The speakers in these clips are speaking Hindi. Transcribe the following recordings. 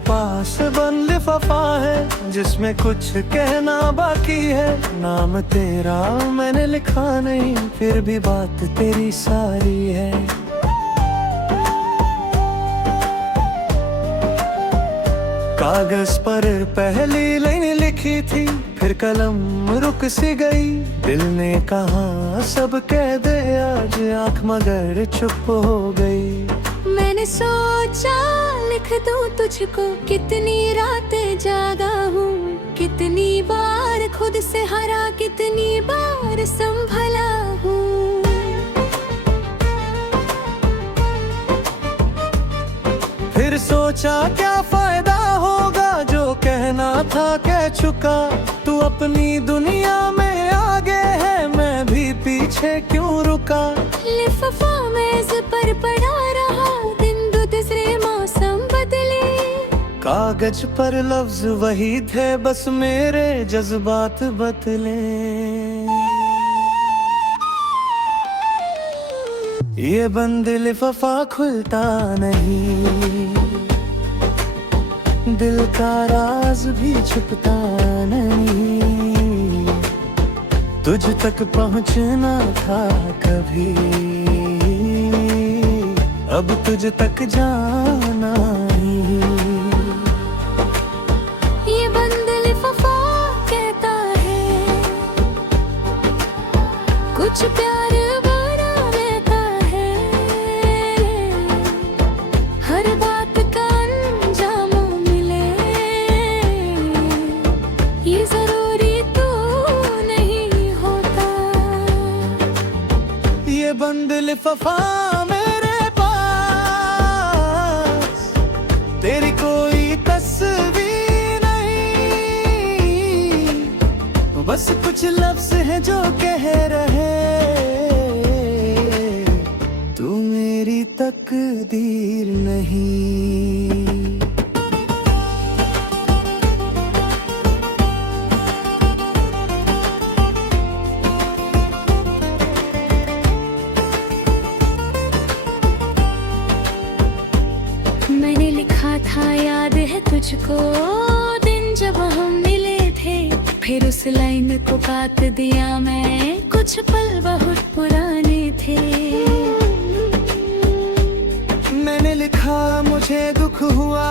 पास बन लिफाफा है जिसमें कुछ कहना बाकी है। नाम तेरा मैंने लिखा नहीं, फिर भी बात तेरी सारी है। कागज पर पहली लाइन लिखी थी, फिर कलम रुक सी गई। दिल ने कहा सब कह दे आज, आंख मगर चुप हो गई। मैंने सोचा लिख दूं तुझको, कितनी रातें जागा हूँ, कितनी बार खुद से हारा, कितनी बार संभला हूँ। फिर सोचा क्या फायदा होगा, जो कहना था कह चुका। तू अपनी दुनिया में आगे है, मैं भी पीछे क्यों रुका। लिफाफा मेज पर पड़ा रहा, दिन दूसरे मौसम बदले। कागज पर लफ्ज वही थे, बस मेरे जज्बात बदले। ये बंद लिफाफा खुलता नहीं, दिल का राज भी छुपता नहीं। तुझ तक पहुंचना था कभी, अब तुझ तक जाना ही। ये बंद लिफाफा कहता है कुछ प्यार बंद लिफाफा मेरे पास, तेरी कोई तस्वीर नहीं, बस कुछ लफ्ज हैं जो कह रहे, तू मेरी तकदीर नहीं। मैंने लिखा था याद है तुझको, दिन जब हम मिले थे। फिर उस लाइन को काट दिया मैं, कुछ पल बहुत पुराने थे। मैंने लिखा मुझे दुख हुआ,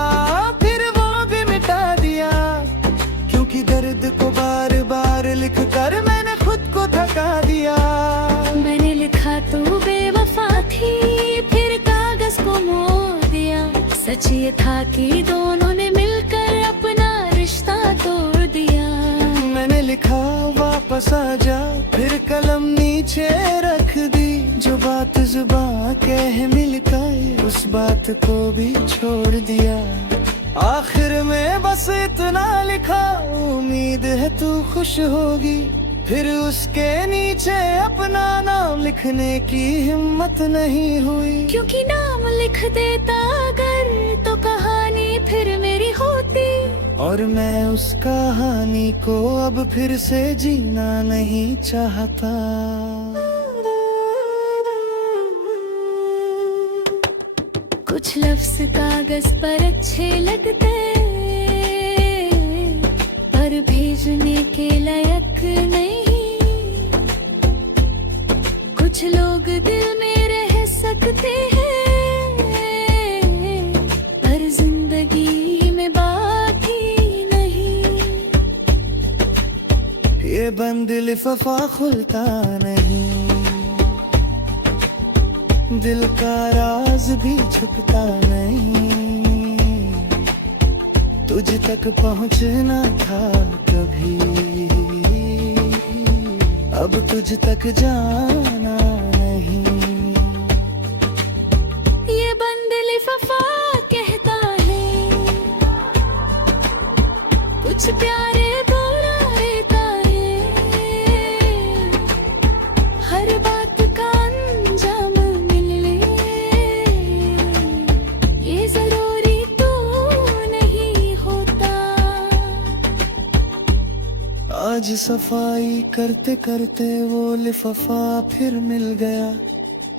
फिर वो भी मिटा दिया। क्योंकि दर्द को बार बार लिख कर मैंने खुद को थका दिया। मैंने लिखा तू बेवफा थी, फिर कागज को मोड़ दिया। सच ये था कि दोनों ने मिलकर अपना रिश्ता तोड़ दिया। मैंने लिखा वापस आ जा, फिर कलम नीचे रख दी। जो बात जुबां कह मिलकर, उस बात को भी छोड़ दिया। आखिर में बस इतना लिखा, उम्मीद है तू खुश होगी। फिर उसके नीचे अपना नाम लिखने की हिम्मत नहीं हुई। क्योंकि नाम लिख देता अगर, तो कहानी फिर मेरी होती। और मैं उस कहानी को अब फिर से जीना नहीं चाहता। कुछ लफ्ज कागज पर अच्छे लगते, पर भेजने के लायक नहीं। कुछ लोग दिल में रह सकते हैं, पर जिंदगी में बाकी नहीं। ये बंद लिफाफा खुलता नहीं, दिल का राज भी छुपता नहीं। तुझ तक पहुंचना था कभी, अब तुझ तक जाना नहीं। ये बंद लिफाफा कहता है कुछ प्यारे बोला रहता है। हर बात का अंजाम मिले, ये जरूरी तो नहीं होता। आज सफाई करते करते वो लिफाफा फिर मिल गया।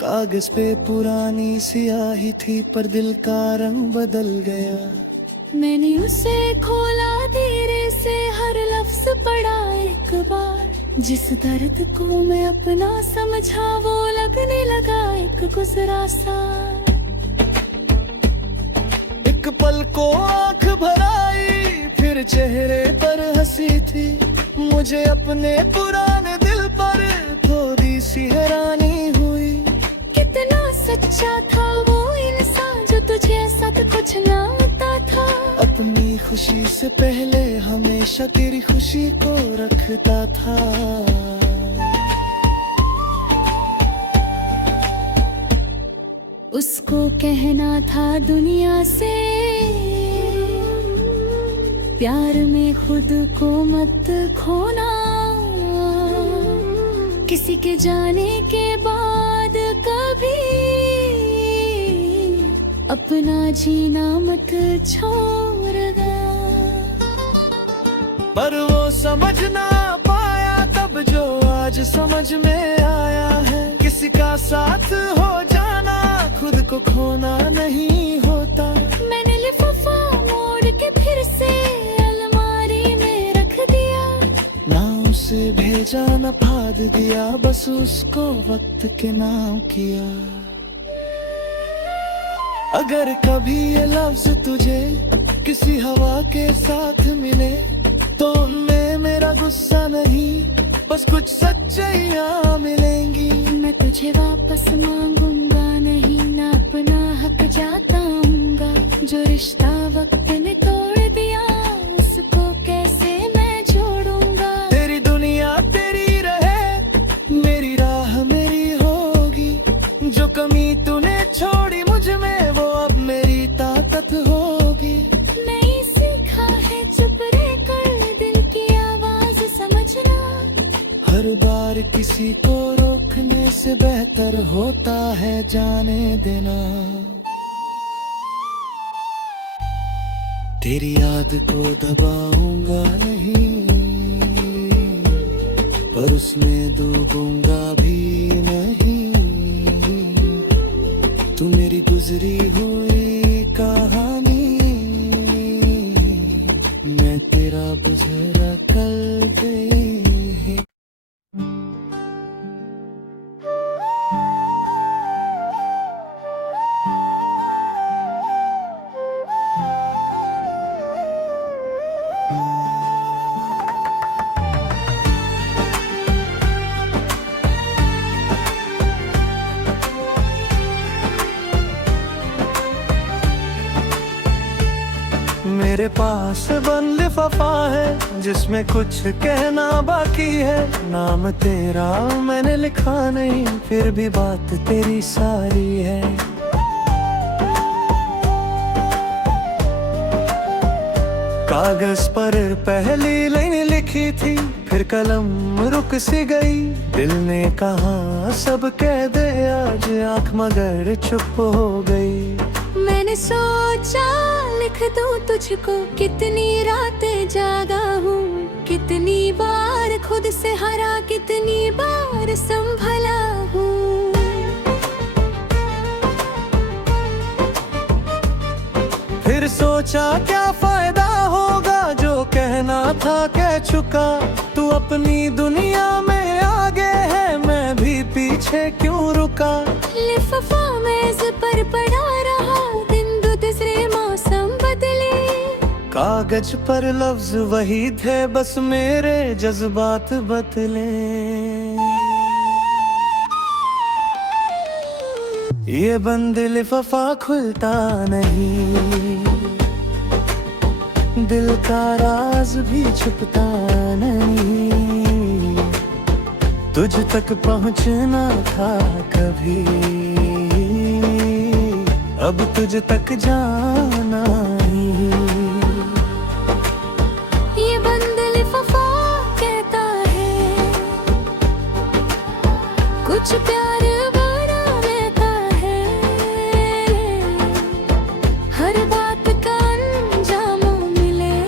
कागज पे पुरानी सियाही थी, पर दिल का रंग बदल गया। मैंने उसे खोला धीरे से, हर लफ्ज पढ़ा एक बार। जिस दर्द को मैं अपना समझा वो लगने लगा एक गुजरा सा। एक पल को आंख भराई, फिर चेहरे पर हंसी थी। मुझे अपने पुराने दिल पर थोड़ी सी हैरानी हुई। कितना सच्चा था वो इंसान जो तुझे साथ कुछ ना होता था। अपनी खुशी से पहले हमेशा तेरी खुशी को रखता था। उसको कहना था दुनिया से, प्यार में खुद को मत खोना। किसी के जाने के बाद कभी अपना जीना मत छोड़ना। पर वो समझ ना पाया तब जो आज समझ में आया है। किसी का साथ हो जाना खुद को खोना नहीं होता। मैंने लिफाफा मोड़ के फिर से अलमारी में रख दिया। ना उसे भेजा न फाड़ दिया, बस उसको वक्त के नाम किया। अगर कभी ये लफ्ज तुझे किसी हवा के साथ मिले तो उनमें मेरा गुस्सा नहीं, बस कुछ सच्चाइयाँ मिलेंगी। मैं तुझे वापस मांगूंगा नहीं, ना अपना हक जताऊंगा। जो रिश्ता वक्त ने तोड़ दिया उसको कैसे मैं जोड़ूंगा। तेरी दुनिया तेरी रहे, मेरी राह मेरी होगी। जो कमी तूने छोड़ी मुझ में वो अब मेरी ताकत होगी। नहीं सीखा है चुप रहकर दिल की आवाज समझना। हर बार किसी को रोकने से बेहतर होता है जाने देना। तेरी याद को दबाऊंगा नहीं, पर उसमें डूबूंगा भी नहीं। तू मेरी गुजरी हुई कहानी, मैं तेरा गुजरा कल गई। मेरे पास बन लिफाफा है जिसमें कुछ कहना बाकी है। नाम तेरा मैंने लिखा नहीं, फिर भी बात तेरी सारी है। कागज पर पहली लाइन लिखी थी, फिर कलम रुक सी गई। दिल ने कहा सब कह दे आज, आंख मगर चुप हो गई। मैंने सोचा लिख दूं तुझको, कितनी रातें जागा हूँ। कितनी बार खुद से हारा, कितनी बार संभला हूँ। फिर सोचा क्या फायदा होगा, जो कहना था कह चुका। तू अपनी दुनिया में आगे है, मैं भी पीछे क्यों रुका। लिफाफा मेज पर पड़ा रहा, दिन दूसरे मौसम बदले। कागज पर लफ्ज वही थे, बस मेरे जज्बात बदले। ये बंद लिफाफा खुलता नहीं, दिल का राज भी छुपता नहीं। तुझ तक पहुंचना था कभी, अब तुझ तक जाना ही। ये बंद लिफाफा कहता है कुछ प्यार बड़ा रहता है। हर बात का अंजाम मिले,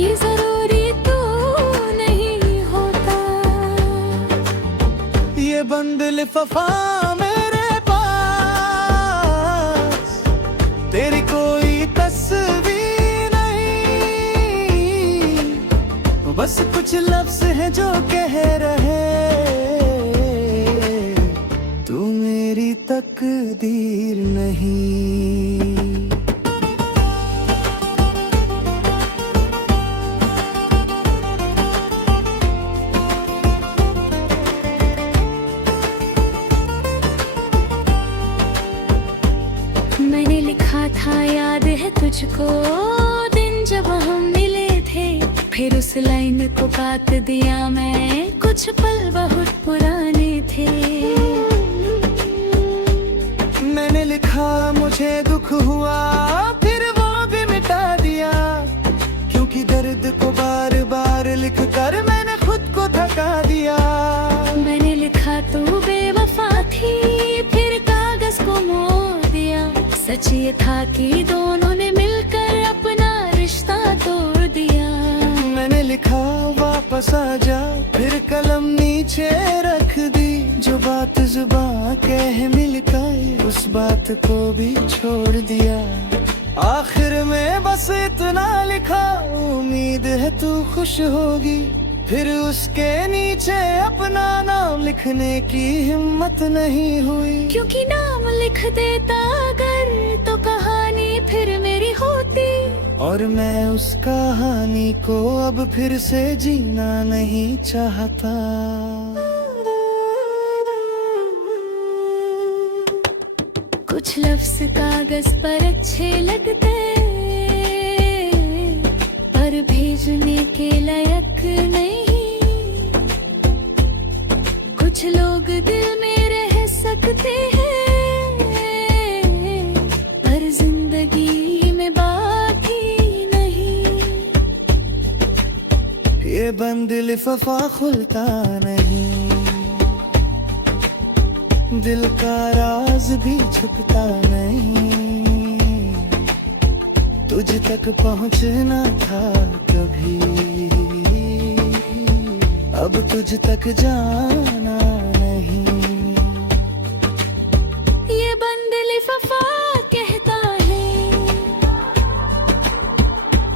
ये जरूरी तो नहीं होता। ये बंद लिफाफा मेरे पास तेरी को बस कुछ लफ्ज हैं जो कह रहे, तू मेरी तकदीर नहीं। मैंने लिखा था याद है तुझको दिन जब हम मिले थे, फिर उस लाइन को काट दिया मैं, कुछ पल बहुत पुराने थे। मैंने लिखा मुझे दुख हुआ, फिर वो भी मिटा दिया, क्योंकि दर्द को बार बार लिख कर मैंने खुद को थका दिया। मैंने लिखा तू बेवफा थी, फिर कागज को मोड़ दिया, सच ये था कि दोनों ने मिलकर अपना रिश्ता तोड़ दिया। मैंने लिखा वापस आ जा, फिर कलम नीचे रख दी, जो बात जुबां कह मिलकर उस बात को भी छोड़ दिया। आखिर में बस इतना लिखा, उम्मीद है तू खुश होगी, फिर उसके नीचे अपना नाम लिखने की हिम्मत नहीं हुई, क्योंकि नाम लिख देता अगर तो कहानी फिर मेरी होती, और मैं उस कहानी को अब फिर से जीना नहीं चाहता। कुछ लफ्ज कागज पर अच्छे लगते, पर भेजने के लायक नहीं। कुछ लोग दिल में रह सकते हैं, पर जिंदगी में बाकी नहीं। ये बंद लिफाफा खुलता नहीं, दिल का राज भी छुपता नहीं, तुझ तक पहुंचना था कभी, अब तुझ तक जाना नहीं। ये बंद लिफाफा कहता है,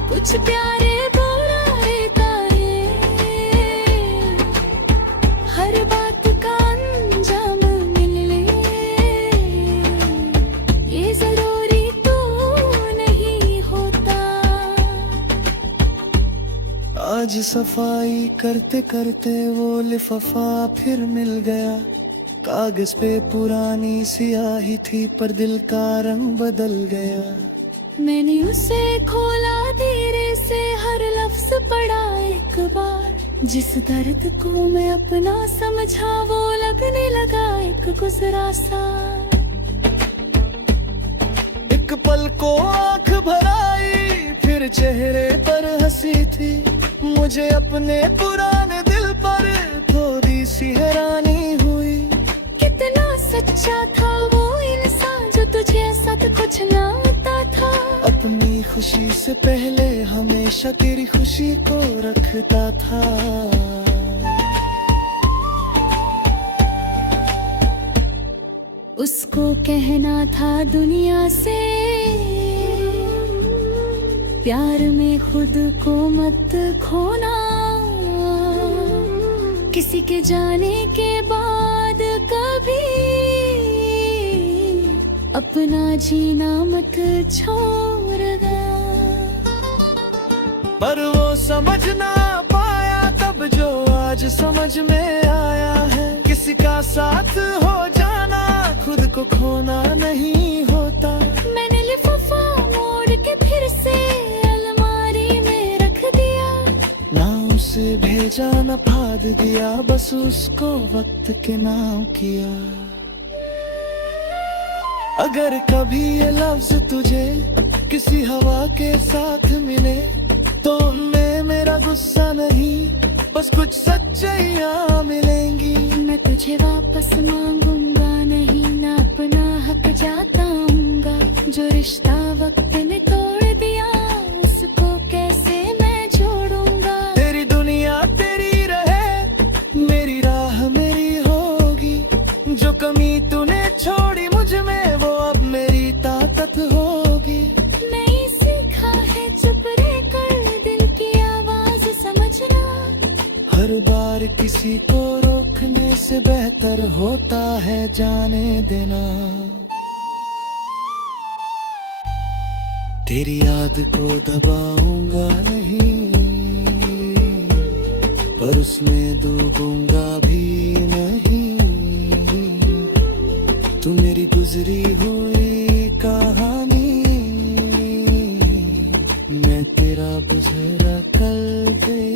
कुछ प्यारे बोला रहता है, हर बात का अंजाम मिलने ये जरूरी तो नहीं होता। आज सफाई करते करते वो लिफाफा फिर मिल गया, कागज पे पुरानी सियाही थी पर दिल का रंग बदल गया। मैंने उसे खोला धीरे से, हर लफ्ज पढ़ा एक बार, जिस दर्द को मैं अपना समझा वो लगने लगा एक गुजरा सा। एक पल को आंख भराई, फिर चेहरे पर हंसी थी, मुझे अपने पुराने दिल पर थोड़ी सी हैरानी हुई। कितना सच्चा था वो इंसान जो तुझे साथ कुछ ना आता था, अपनी खुशी से पहले हमेशा तेरी खुशी को रखता था। उसको कहना था दुनिया से, प्यार में खुद को मत खोना, किसी के जाने के बाद कभी अपना जीना मत छोड़ना। पर वो समझ ना पाया तब जो आज समझ में आया है, किसी का साथ हो जाना खुद को खोना नहीं होता। मैंने लिफाफा मोड़ के फिर से अलमारी में रख दिया, ना उसे भेजा न फाड़ दिया, बस उसको वक्त के नाम किया। अगर कभी ये लफ्ज तुझे किसी हवा के साथ मिले, तो उनमें मेरा गुस्सा नहीं, बस कुछ सच्चाइयाँ मिलेंगी। मैं तुझे वापस मांगूंगा नहीं, ना अपना हक जाताऊंगा, जो रिश्ता वक्त ने तोड़ दिया उसको कैसे मैं जोड़ूंगा। तेरी दुनिया तेरी रहे, मेरी राह मेरी होगी, जो कमी तूने छोड़ी मुझ में वो अब मेरी ताकत होगी। नहीं सीखा है चुप रहकर दिल की आवाज समझना, हर बार किसी को रोकने से बेहतर होता है जाने देना। तेरी याद को दबाऊंगा नहीं, पर उसमें डूबूंगा भी नहीं। तू मेरी गुजरी हुई कहानी, मैं तेरा गुजरा कल गई।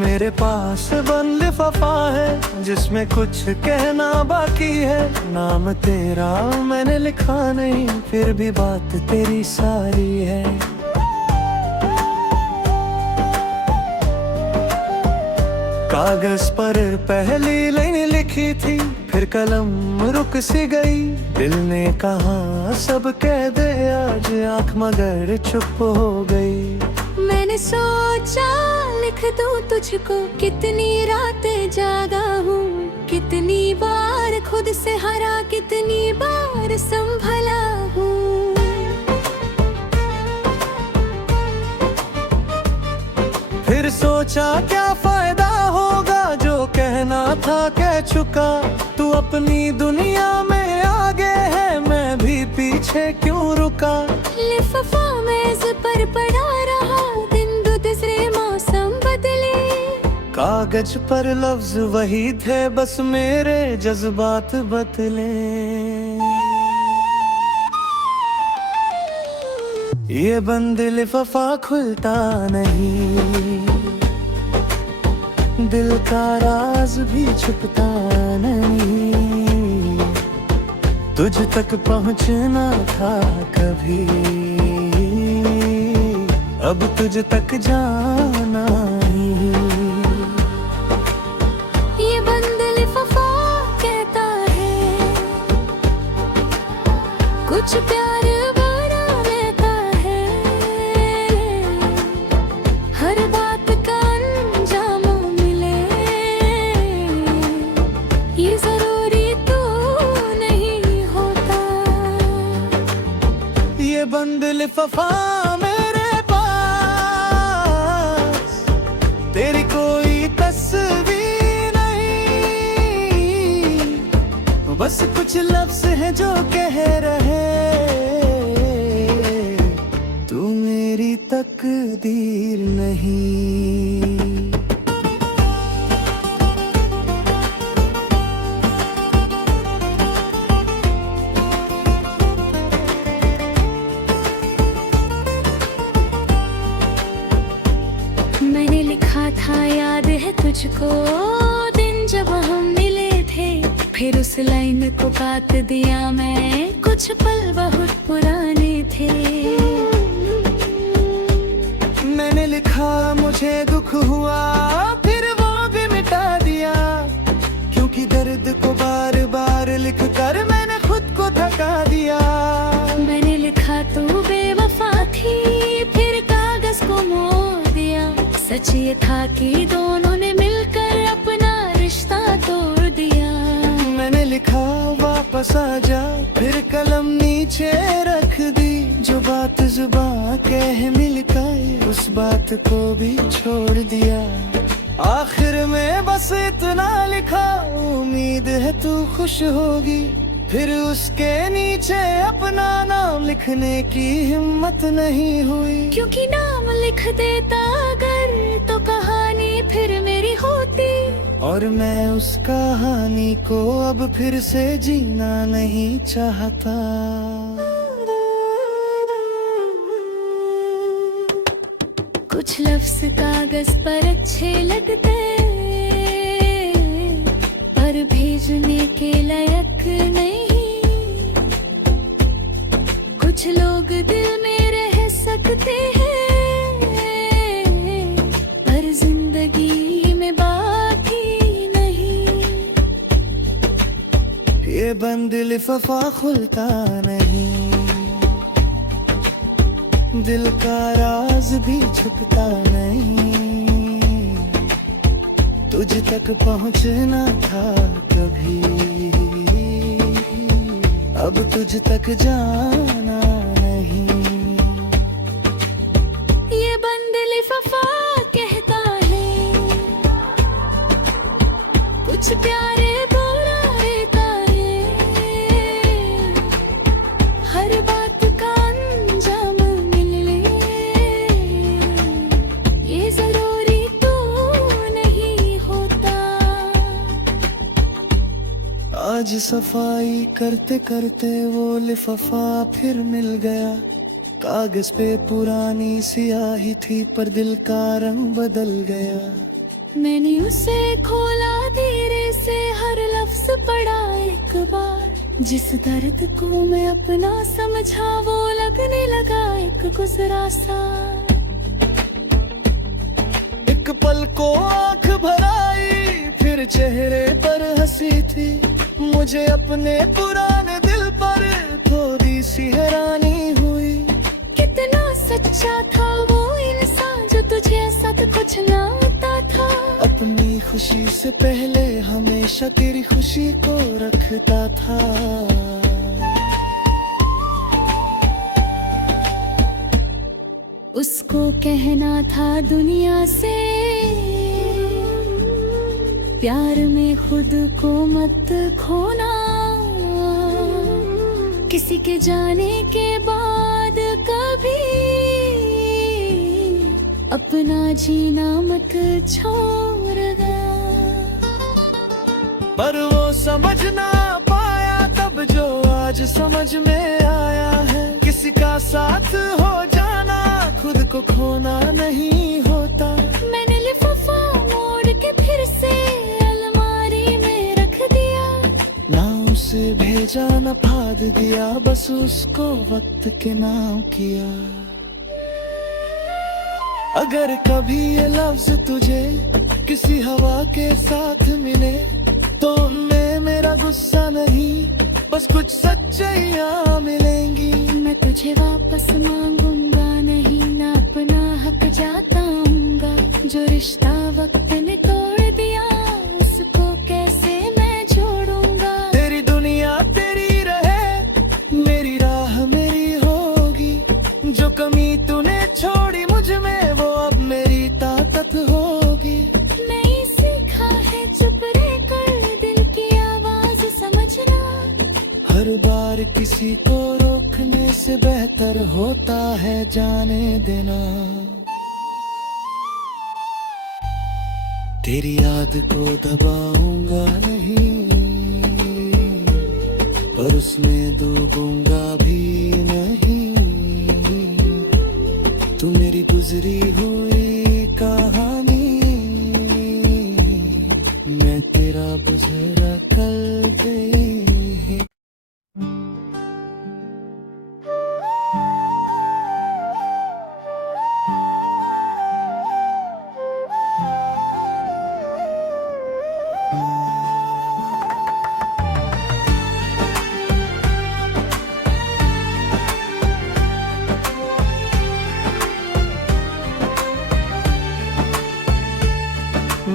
मेरे पास बन लिफाफा है जिसमें कुछ कहना बाकी है। नाम तेरा मैंने लिखा नहीं, फिर भी बात तेरी सारी है। कागज पर पहली लाइन लिखी थी, फिर कलम रुक सी गई। दिल ने कहा सब कह दे आज, आंख मगर चुप हो गई। मैंने सोचा लिख दूं तुझको, कितनी रातें जागा हूँ, कितनी बार खुद से हारा, कितनी बार संभला हूँ। फिर सोचा क्या फायदा होगा, जो कहना था कह चुका। तू अपनी दुनिया में आगे है, मैं भी पीछे क्यों रुका। लिफाफा मेज पर पड़ा रहा, दिन दूसरे मौसम बदले। कागज पर लफ्ज वही थे, बस मेरे जज्बात बदले। ये बंद लिफाफा खुलता नहीं, दिल का राज भी छुपता नहीं। तुझ तक पहुंचना था कभी, अब तुझ तक जाना ही। ये बंद लिफाफा कहता है कुछ प्यार बड़ा रहता है। हर बात का अंजाम मिले, ये जरूरी तो नहीं होता। ये बंद लिफाफा तेरी कोई तस्वीर नहीं, बस कुछ लफ्ज हैं जो कह रहे, तू मेरी तकदीर नहीं। मैंने लिखा था याद है तुझको, दिन जब हम मिले थे। फिर उस लाइन को काट दिया मैं, कुछ पल बहुत पुराने थे। मैंने लिखा मुझे दुख हुआ, फिर वो भी मिटा दिया। क्योंकि दर्द को बार बार लिख कर मैंने खुद को थका दिया। मैंने लिखा तू बेवफा थी, फिर कागज को मोड़ दिया। सच ये था कि दोनों ने मिलकर अपना रिश्ता तोड़ दिया। मैंने लिखा वापस आ जा, फिर कलम नीचे रख दी। जो बात जुबां कह मिलकर, उस बात को भी छोड़ दिया। आखिर में बस इतना लिखा, उम्मीद है तू खुश होगी। फिर उसके नीचे अपना नाम लिखने की हिम्मत नहीं हुई। क्योंकि नाम लिख देता अगर, तो कहानी फिर मेरी होती। और मैं उस कहानी को अब फिर से जीना नहीं चाहता। कुछ लफ्ज कागज पर अच्छे लगते, पर भेजने के लायक नहीं। कुछ लोग दिल में रह सकते हैं, पर जिंदगी में बाकी नहीं। ये बंद लिफाफा खुलता नहीं, दिल का राज भी छुपता नहीं। तुझ तक पहुंचना था कभी, अब तुझ तक जाना नहीं। ये बंद लिफाफा कहता है कुछ प्यारे बोला रहता है, हर बात का अंजाम मिल ले, ये जरूरी तो नहीं होता। आज सफाई करते करते वो लिफाफा फिर मिल गया। कागज पे पुरानी स्याही थी पर दिल का रंग बदल गया। मैंने उसे खोला धीरे से, हर लफ्ज पढ़ा एक बार। जिस दर्द को मैं अपना समझा वो लगने लगा एक गुजरा सा। एक पल को आंख भराई, फिर चेहरे पर हंसी थी। मुझे अपने पुराने दिल पर थोड़ी सी हैरानी हुई। कितना सच्चा था वो इंसान जो तुझे साथ कुछ ना आता था। अपनी खुशी से पहले हमेशा तेरी खुशी को रखता था। उसको कहना था दुनिया से, प्यार में खुद को मत खोना। किसी के जाने के बाद कभी अपना जीना मत छोड़ना। पर वो समझ ना पाया तब जो आज समझ में आया है। किसी का साथ हो जाना खुद को खोना नहीं होता। मैंने लिफाफा मोड़ के फिर से अलमारी में रख दिया। ना उसे भेजा न फाड़ दिया, बस उसको वक्त के नाम किया। अगर कभी ये लफ्ज तुझे किसी हवा के साथ मिले तो उनमें मेरा गुस्सा नहीं, बस कुछ सच्चाइयाँ मिलेंगी। मैं तुझे वापस मांगूंगा नहीं, ना अपना हक जाताऊंगा। जो रिश्ता वक्त ने तोड़ दिया उसको कैसे मैं जोड़ूंगा। तेरी दुनिया तेरी रहे, मेरी राह मेरी होगी। जो कमी तूने छोड़ी मुझ में वो अब मेरी ताकत होगी। नहीं सीखा है चुप रहकर दिल की आवाज समझना। हर बार किसी को रोकने से बेहतर होता है जाने देना। तेरी याद को दबाऊंगा नहीं, पर उसमें डूबूंगा भी नहीं। तू मेरी गुजरी हुई कहानी, मैं तेरा गुजरा कल गई।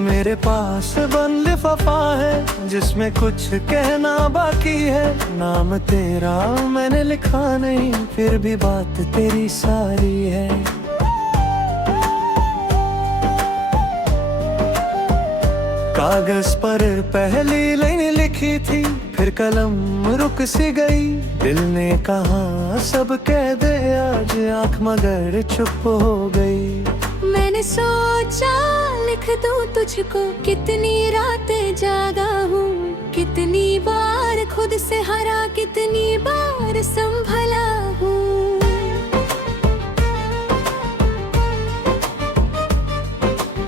मेरे पास बंद लिफाफा है जिसमें कुछ कहना बाकी है। नाम तेरा मैंने लिखा नहीं, फिर भी बात तेरी सारी है। कागज पर पहली लाइन लिखी थी, फिर कलम रुक सी गई। दिल ने कहा सब कह दे आज, आंख मगर चुप हो गई। मैंने सोचा लिख दूं तुझको, कितनी रातें जागा हूँ। कितनी बार खुद से हारा, कितनी बार संभला हूँ।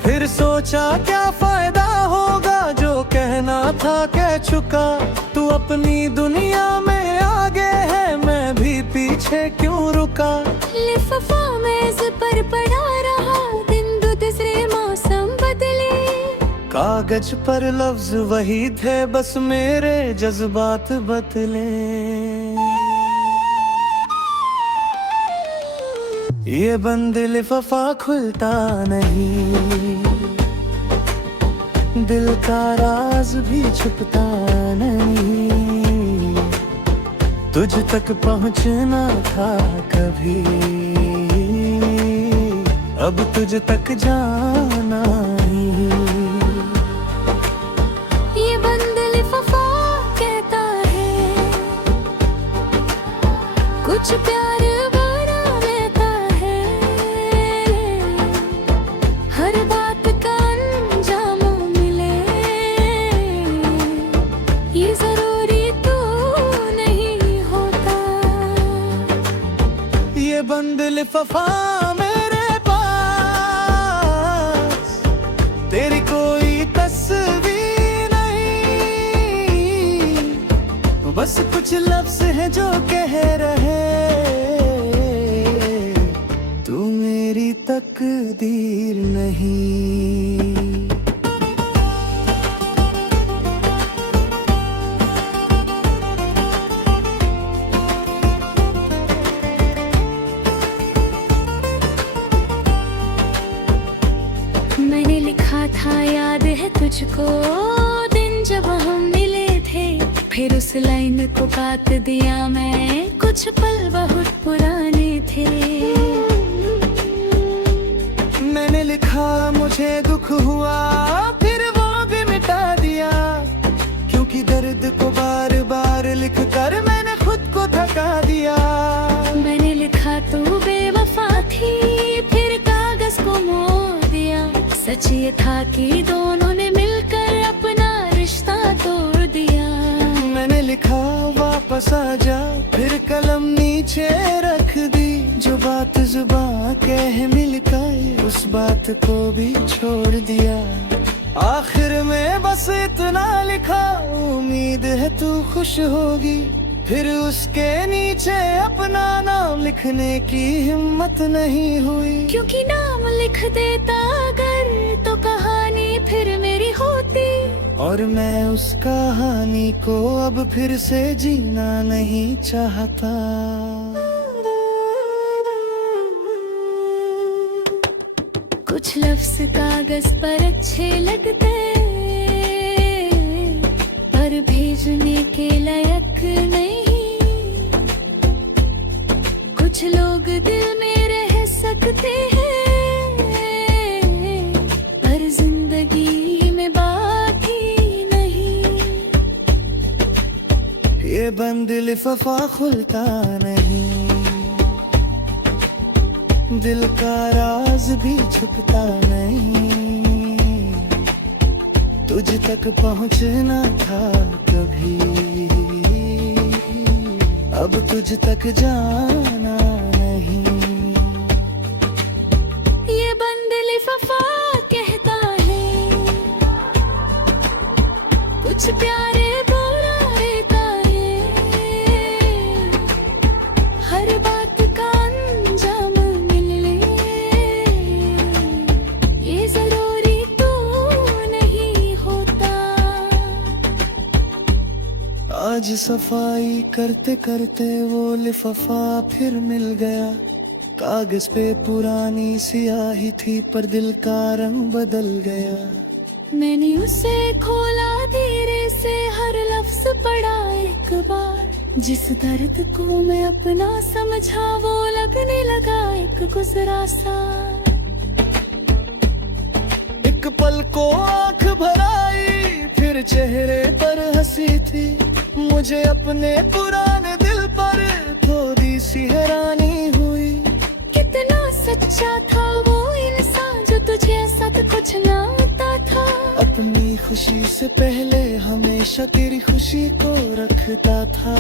फिर सोचा क्या फायदा होगा, जो कहना था कह चुका। तू अपनी दुनिया में आगे है, मैं भी पीछे क्यों रुका। लिफाफा मेज पर पड़ा रहा, दिन दूसरे मौसम बदले। कागज पर लफ्ज वही थे, बस मेरे जज्बात बदले। ये बंद लिफाफा खुलता नहीं, दिल का राज भी छुपता नहीं। तुझ तक पहुंचना था कभी, अब तुझ तक जाना ही। ये बंद लिफाफा कहता है कुछ प्यार बड़ा रहता है, हर बात का अंजाम मिले, ये जरूरी तो नहीं होता। ये बंद लिफाफा तेरी कोई तस्वीर नहीं, बस कुछ लफ्ज हैं जो कह रहे, तू मेरी तकदीर नहीं। मैंने लिखा था याद है तुझको, दिन जब हम मिले थे, फिर उस लाइन को काट दिया मैं, कुछ पल बहुत पुराने थे। मैंने लिखा मुझे दुख हुआ, फिर वो भी मिटा दिया, क्योंकि दर्द को बार बार लिख कर मैंने खुद को थका दिया। मैंने लिखा तू बेवफा थी, फिर कागज को मोड़ दिया, सच ये था कि दोनों ने मिलकर अपना रिश्ता तोड़ दिया। मैंने लिखा वापस आ जा, फिर कलम नीचे रख दी, जो बात जुबां कह मिलकर उस बात को भी छोड़ दिया। आखिर में बस इतना लिखा, उम्मीद है तू खुश होगी, फिर उसके नीचे अपना नाम लिखने की हिम्मत नहीं हुई, क्योंकि नाम लिख देता अगर तो कहानी फिर मेरी होती, और मैं उस कहानी को अब फिर से जीना नहीं चाहता। कुछ लफ्ज कागज पर अच्छे लगते, पर भेजने के लायक नहीं। कुछ लोग दिल में रह सकते हैं, पर जिंदगी में बाकी नहीं। ये बंद लिफाफा खुलता नहीं, दिल का राज भी छुपता नहीं। तुझ तक पहुंचना था कभी, अब तुझ तक जाना नहीं। ये बंद लिफाफा कहता है कुछ प्यारे बोला रहता है, हर बात का अंजाम मिले, ये जरूरी तो नहीं होता। आज सफाई करते करते वो लिफाफा फिर मिल गया, कागज पे पुरानी स्याही थी पर दिल का रंग बदल गया। मैंने उसे खोला धीरे से, हर लफ्ज पढ़ा एक बार, जिस दर्द को मैं अपना समझा वो लगने लगा एक गुजरा सा। एक पल को आंख भराई, फिर चेहरे पर हंसी थी, मुझे अपने पुराने दिल पर थोड़ी सी हैरानी हुई। कितना सच्चा था वो इंसान जो तुझे ऐसा तो कुछ ना आता था। अपनी खुशी से पहले हमेशा तेरी खुशी को रखता था।